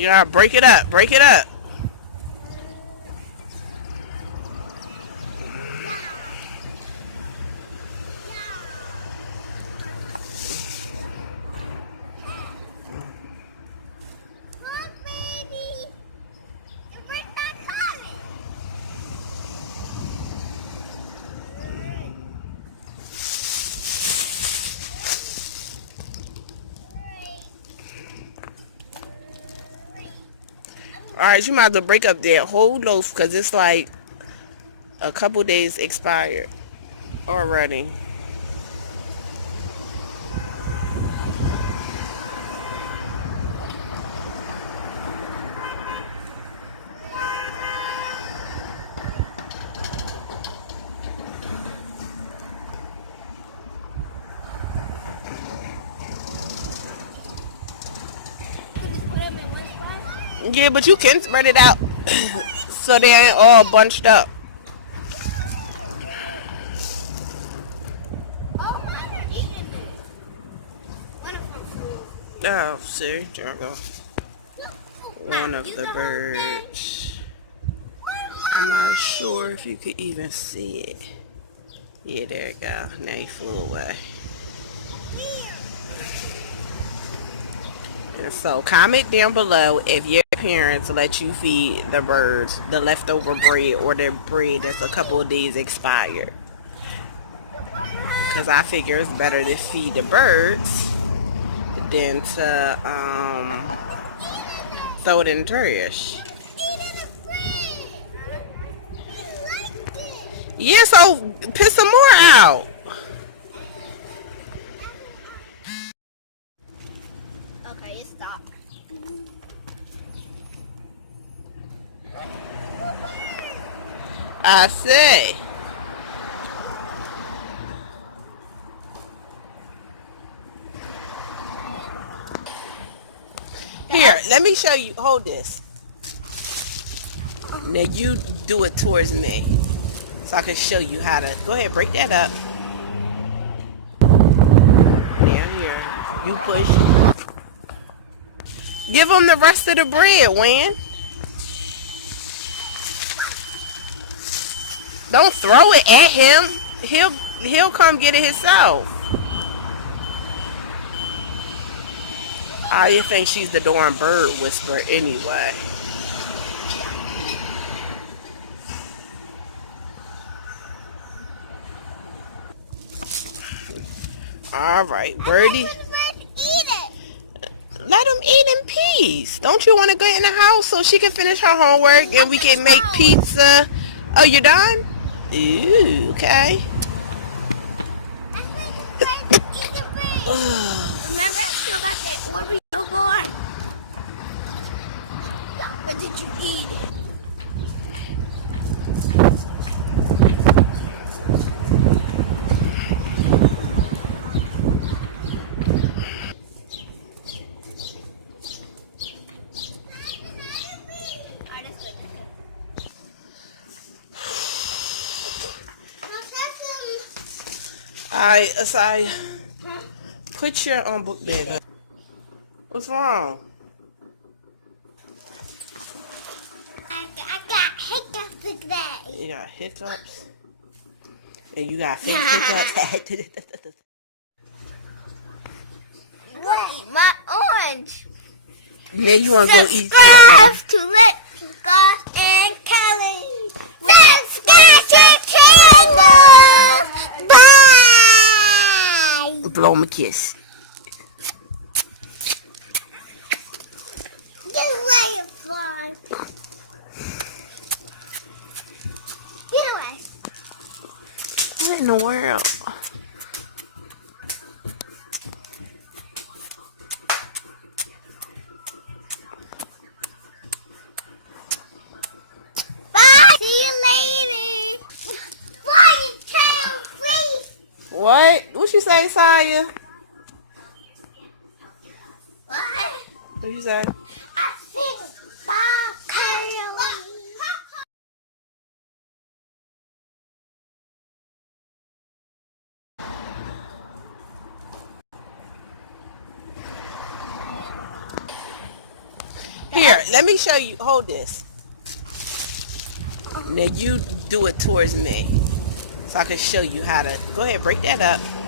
You gotta break it up. Break it up. Alright, you might have to break up that whole loaf because it's like a couple days expired already. Yeah, but you can spread it out so they ain't all bunched up. Oh, see, there we go. One of the birds. I'm not sure if you could even see it. Yeah, there you go. Now he flew away. And so comment down below if your parents let you feed the birds the leftover bread or the bread that's a couple of days expired. Because I figure it's better to feed the birds than to throw it in the trash. Yeah, so piss some more out. Okay, it stopped. I see. Here, let me show you. Hold this. Now you do it towards me so I can show you how to. Go ahead, break that up. Down here. You push. Give him the rest of the bread, Wayne. Don't throw it at him. He'll come get it himself. I think she's the darn bird whisperer anyway. Alright, birdie. Let him eat in peace. Don't you want to go in the house so she can finish her homework and we can make pizza? Oh, you're done? Ooh, okay. Alright, Asai, put your book bag up. What's wrong? I got hiccups today. You got hiccups? And you got fake hiccups? Wait, my orange. Yeah, you want to go eat Subscribe to Lipgloss and Curlies. Subscribe to channel. Bye. Blow him a kiss. Get away, fly. Get away. What in the world? Bye. See you later. Bye, What? What you say, Saya? What? What you say? I think Bob Curly. Here, Let me show you. Hold this. Now you do it towards me. So I can show you how to. Go ahead, break that up.